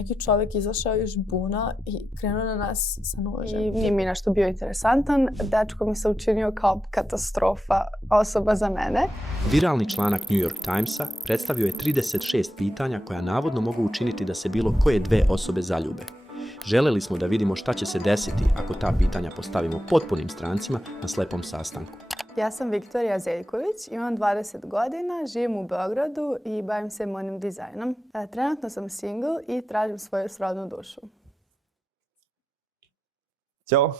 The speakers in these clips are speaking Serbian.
neki čovjek izašao iz žbuna i krenuo na nas sa nožem. I nije mi nešto bio interesantan. Dečko mi se učinio kao katastrofa osoba za mene. Viralni članak New York Timesa predstavio je 36 pitanja koja navodno mogu učiniti da se bilo koje dve osobe zaljube. Želeli smo da vidimo šta će se desiti ako ta pitanja postavimo potpunim strancima na slepom sastanku. Ja sam Viktorija Zeljković, imam 20 godina, živim u Beogradu i bavim se modnim dizajnom. Trenutno sam single i tražim svoju srodnu dušu. Ćao,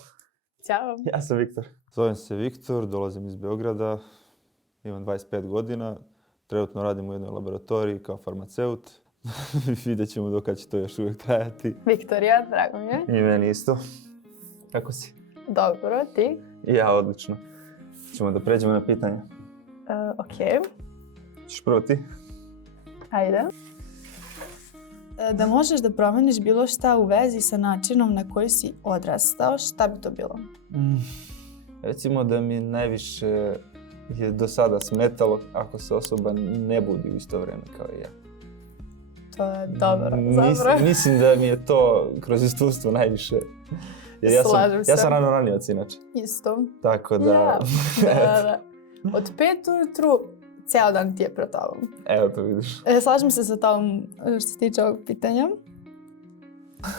Ćao! ja sam Viktor. Zovem se Viktor, dolazim iz Beograda, imam 25 godina, trenutno radim u jednoj laboratoriji kao farmaceut. Vidjet ćemo dok će to još uvijek trajati. Viktorija, drago mi je. I meni isto. Kako si? Dobro, ti? I ja odlično. Ćemo da pređemo na pitanja. Ok. Ćeš prvo ti? Ajde. Da možeš da promeniš bilo šta u vezi sa načinom na koji si odrastao, šta bi to bilo? Recimo da mi najviše je do sada smetalo ako se osoba ne budi u isto vrijeme kao i ja. To je dobro, dobro. Mislim da mi je to kroz iskustvo najviše. Jer Slažem se. Ja sam rano ranioc inače. Isto. Tako da... Ja, da. Od 5 ujutru, cijel dan ti je pred tobom. Evo to vidiš. Slažem se sa tom što se tiče ovog pitanja.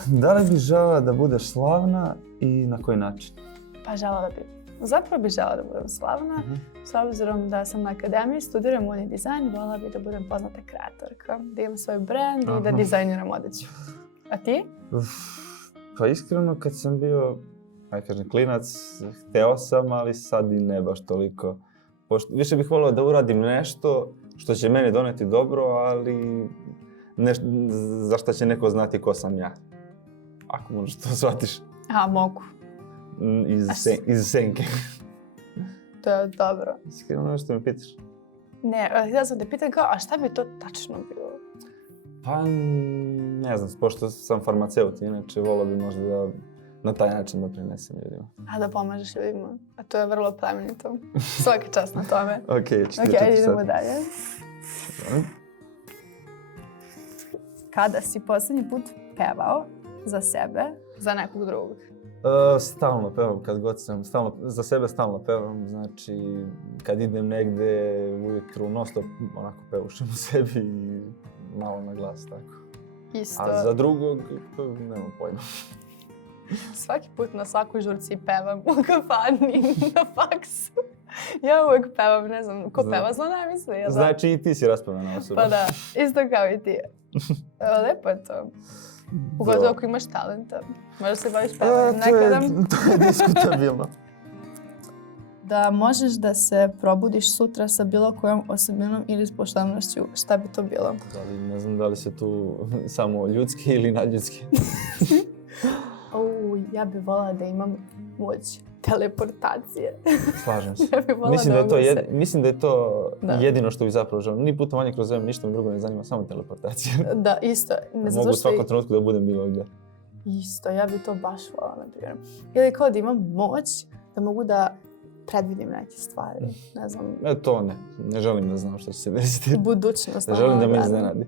Da li bi željela da budeš slavna i na koji način? Pa željela bi. Zapravo bih željela da budem slavna, s obzirom da sam na akademiji, studiram modni dizajn, voljela bih da budem poznata kreatorka, da imam svoj brand i da dizajniram odeću. A ti? Pa iskreno kad sam bio, klinac, hteo sam, ali sad i ne baš toliko. Više bih volio da uradim nešto što će meni doneti dobro, ali za što će neko znati ko sam ja. Ako možeš to shvatiš. A, mogu. Iz senke. To je dobro. Iskreno nešto me pitaš? Ne, htjela sam te pitam kao, a šta bi to tačno bilo? Pa, ne znam, pošto sam farmaceut, inače volio bi možda da na taj način doprinesem ljudima. A da pomažeš ljudima? A to je vrlo plemenito. Svaka čast na tome. Ok, idemo dalje. Kada si posljednji put pevao za sebe, za nekog drugog? Stalno pevam, kad god sam, za sebe stalno pevam, znači kad idem negde ujutru non-stop onako pevušem u sebi i malo na glas, tako. Isto. A za drugog, nemam pojma. Svaki put na svakoj žurci pevam u kafani, na faksu. Ja uvijek pevam, ne znam, ko peva zlo ne misli, jel da? Znači i ti si raspevana osoba. Pa da, isto kao i ti. Lepo je to. Ugotovo ako imaš talenta. Možda se baviš pevanjem nekada. To je diskutabilno. Da možeš da se probudiš sutra sa bilo kojom osobinom ili sposobnošću, šta bi to bilo? Ne znam da li se tu samo ljudski ili nadljudski. Ja bih voljela da imam moć teleportacije. Slažem se. Ja bih voljela mislim da je to jedino što bih zapravo želio. Ni putovanje kroz zemlju, ništa mi drugo ne zanima, samo teleportacija. Da, isto. Mogu u svakom trenutku da budem bilo gdje. Isto, ja bih to baš voljela, na primjer. Ili kao da imam moć da mogu da predvidim neke stvari, ne znam. To ne. Ne želim da znam što će se desiti. Budućnost. Ne želim da me iznenadi.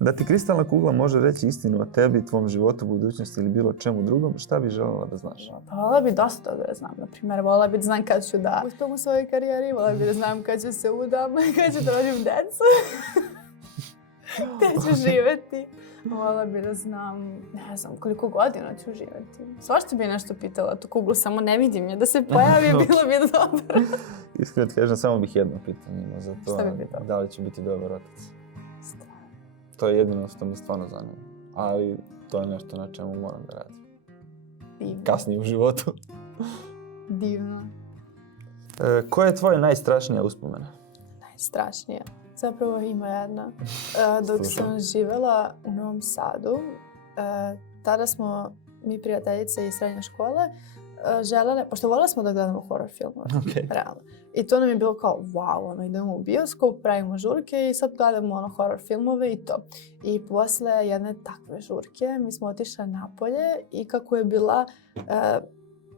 Da ti kristalna kugla može reći istinu o tebi, tvom životu, budućnosti ili bilo čemu drugom, šta bi željela da znaš? Pa voljela bi dosta toga da znam. Naprimjer, voljela bi da znam kad ću da uspem u svojoj karijeri, voljela bi da znam kad ću se udam, kad ću da rodim djecu, gdje ću živjeti. Voljela bi da znam, ne znam, koliko godina ću živjeti. Svašta bi nešto pitala, tu kuglu samo ne vidim je, da se pojavi, bilo bi dobro. Iskreno ti kažem, samo bih jedno pitanje imao za to. Šta bi pitala? Da li će biti dobar otac? To je jedino što me stvarno zanima. Ali to je nešto na čemu moram da radim. Divno. Kasnije u životu. Divno. Koja je tvoja najstrašnija uspomena? Najstrašnija? Zapravo ima jedna. Dok sam živjela u Novom Sadu, tada smo mi prijateljice iz srednje škole želele, pošto voljeli smo da gledamo horror filmove, realno. I to nam je bilo kao, wow, idemo u bioskop, pravimo žurke i sad gledamo horror filmove i to. I posle jedne takve žurke mi smo otišle napolje i kako je bila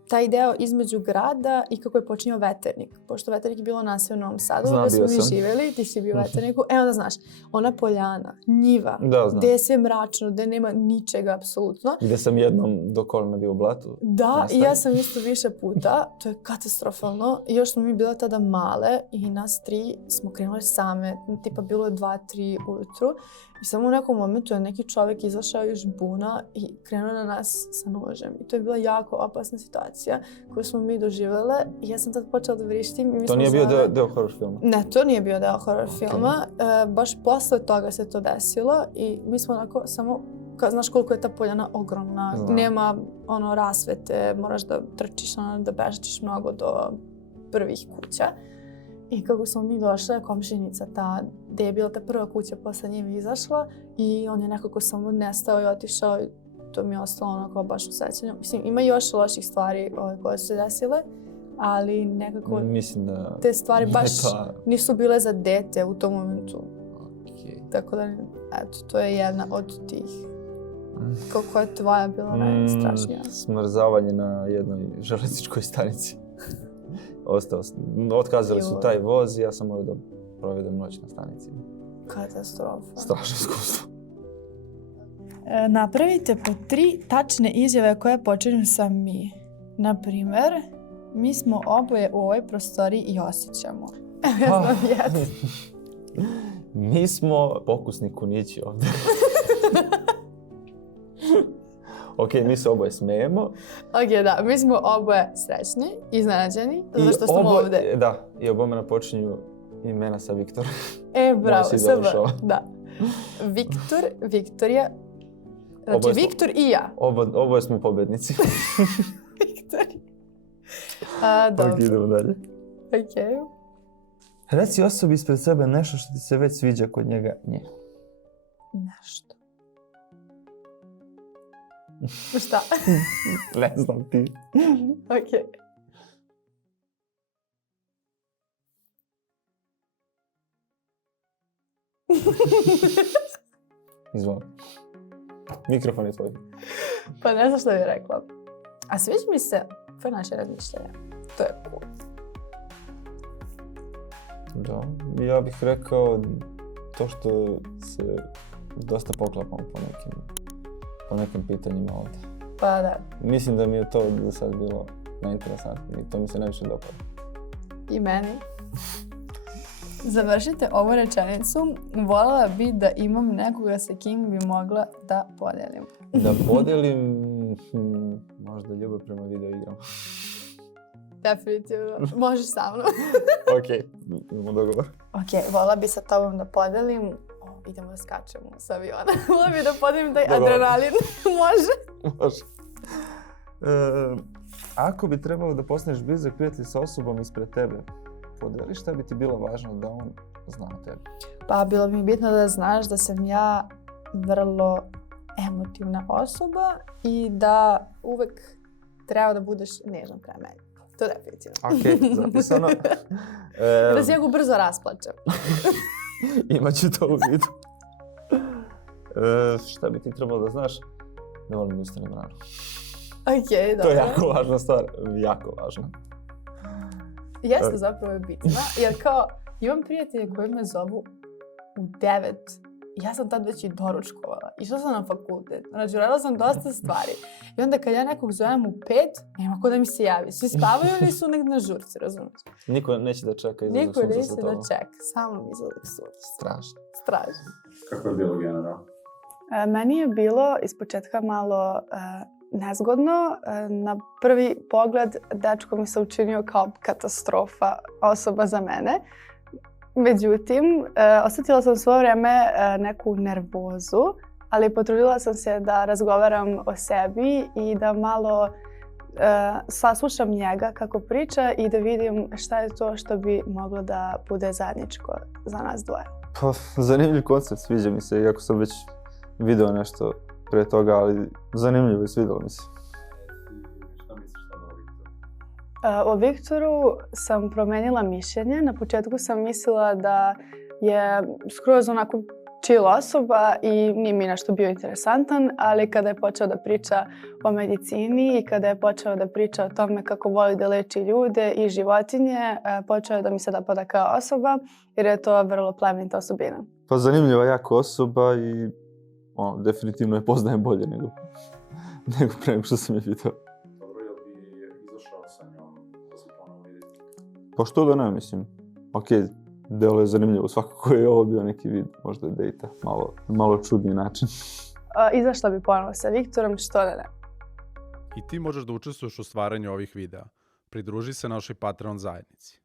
taj deo između grada i kako je počinjao Veternik. Pošto Veternik je bilo naselje u Novom Sadu, Znam, gdje smo bio mi sam. živjeli, ti si bio u Veterniku. Onda znaš, ona poljana, njiva, Da, znam. gdje je sve mračno, gdje nema ničega apsolutno. Gdje sam jednom do kolena bio u blatu. Da, i ja sam isto više puta, to je katastrofalno. I još smo mi bile tada male i nas 3 smo krenule same, tipa bilo je 2-3 ujutru. I samo u nekom momentu je neki čovjek izašao iz žbuna i krenuo na nas sa nožem. I to je bila jako opasna situacija koju smo mi doživjele. I ja sam tad počela da vrištim. I mi To smo nije bio zvale- deo horror filma. Ne, to nije bio deo horror filma. Baš posle toga se to desilo i mi smo onako samo, znaš koliko je ta poljana ogromna, Znam. nema ono rasvete, moraš da trčiš, da bežatiš mnogo do prvih kuća. I kako smo mi došle, komšinica ta, gdje je bila ta prva kuća posle njim izašla i on je nekako samo nestao i otišao i to mi je ostalo onako baš u sećanju. Mislim, ima još loših stvari koje su se desile, ali nekako Mislim da... te stvari baš Pa, nisu bile za dete u tom momentu. okej. Tako da, eto, to je jedna od tih. Koliko je tvoja bila najstrašnija? Smrzavanje na jednoj železničkoj stanici. Otkazali su taj voz i ja sam morao da provedem noć na stanici. Katastrofa. Strašno iskustvo. Napravite po 3 tačne izjave koje počinju sa mi. Naprimer, mi smo oboje u ovoj prostoriji i osjećamo. Ja znam jedno. Mi smo pokusni kunići ovdje. Ok, mi se oboje smijemo. Ok, da, mi smo oboje srećni, iznenađeni, zato što smo ovdje. Da, i obomena počinju imena sa Viktor. Bravo, si sve došao. da. Viktor, Viktorija, znači Oboje smo- Viktor i ja. Oboje smo pobjednici. Viktorija. Ok, Dobro, idemo dalje. ok. Reci osobi ispred sebe nešto što ti se već sviđa kod njega, nje. Nešto. Šta? Ne znam ti. Ok. Izvoli. Mikrofon je tvoj. Pa ne znam što bih rekla. A sviđa mi se tvoje naše razmišljanje. To je cool. Da, ja bih rekao to što se dosta poklapamo po nekim pitanjima ovdje. Pa da. Mislim da mi je to do sad bilo najinteresantnije i to mi se najviše dopada. I meni. Završite ovu rečenicu. Voljela bi da imam nekoga sa kim bi mogla da podijelim. Da podijelim možda ljubav prema video igrama. Definitivno. Možeš sa mnom. Ok, imamo dogovor. Ok, voljela bi sa tobom da podijelim. Idemo da skačemo s aviona. Voljela bi da podijelim taj Dogovor. adrenalin. Može? Može. Ako bi trebalo da postaneš blizak prijatelj sa osobom ispred tebe, podijeli šta bi ti bilo važno da on zna o tebi? Pa bilo bi mi bitno da znaš da sam ja vrlo emotivna osoba i da uvek treba da budeš nežan prema meni. To je definitivno. Ok, zapisano. Da se jako brzo rasplačem. Imaću to u vidu. Šta bi ti trebalo da znaš? Ne volim da ustanem rano. Ok, dobro. To je jako važna stvar. Jako važna. Jeste zapravo je bitno, jer kao imam prijatelje koji me zovu u 9. Ja sam tad već i doručkovala. Išla sam na fakultet. Znači, radila sam dosta stvari. I onda kad ja nekog zovem u 5, nema ko da mi se javi. Svi spavaju ili su negdje na žurci, razumiješ? Niko neće da čeka izlazak Niko sunca neće sa da tobom. čeka. Samo izlazak sunca. Strašno. Strašno. Kako je bilo generalno? Meni je bilo ispočetka malo nezgodno. Na prvi pogled dečko mi se učinio kao katastrofa osoba za mene. Međutim, osjetila sam svo vrijeme neku nervozu, ali potrudila sam se da razgovaram o sebi i da malo saslušam njega kako priča i da vidim šta je to što bi moglo da bude zajedničko za nas dvoje. Pa, zanimljiv koncept, sviđa mi se, iako sam već video nešto prije toga, ali zanimljivo je, svidjelo mi se. Šta misliš sad o Viktoru? O Viktoru sam promenila mišljenje. Na početku sam mislila da je skroz onako chill osoba i nije mi nešto bio interesantan, ali kada je počeo da priča o medicini i kada je počeo da priča o tome kako voli da leči ljude i životinje, počeo je da mi se dopada kao osoba jer je to vrlo plemenita osobina. Pa zanimljiva jako osoba i definitivno je poznajem bolje nego pre nego što sam je pitao. Dobro, jel bi izašao sa njom da se ponovo vidite? Pa što da ne, mislim. Ok, delo je zanimljivo. Svakako je ovo bio neki vid, možda dejta. Malo čudni način. Izašla bi ponovo sa Viktorom, što da ne. I ti možeš da učestvuješ u stvaranju ovih videa. Pridruži se našoj Patreon zajednici.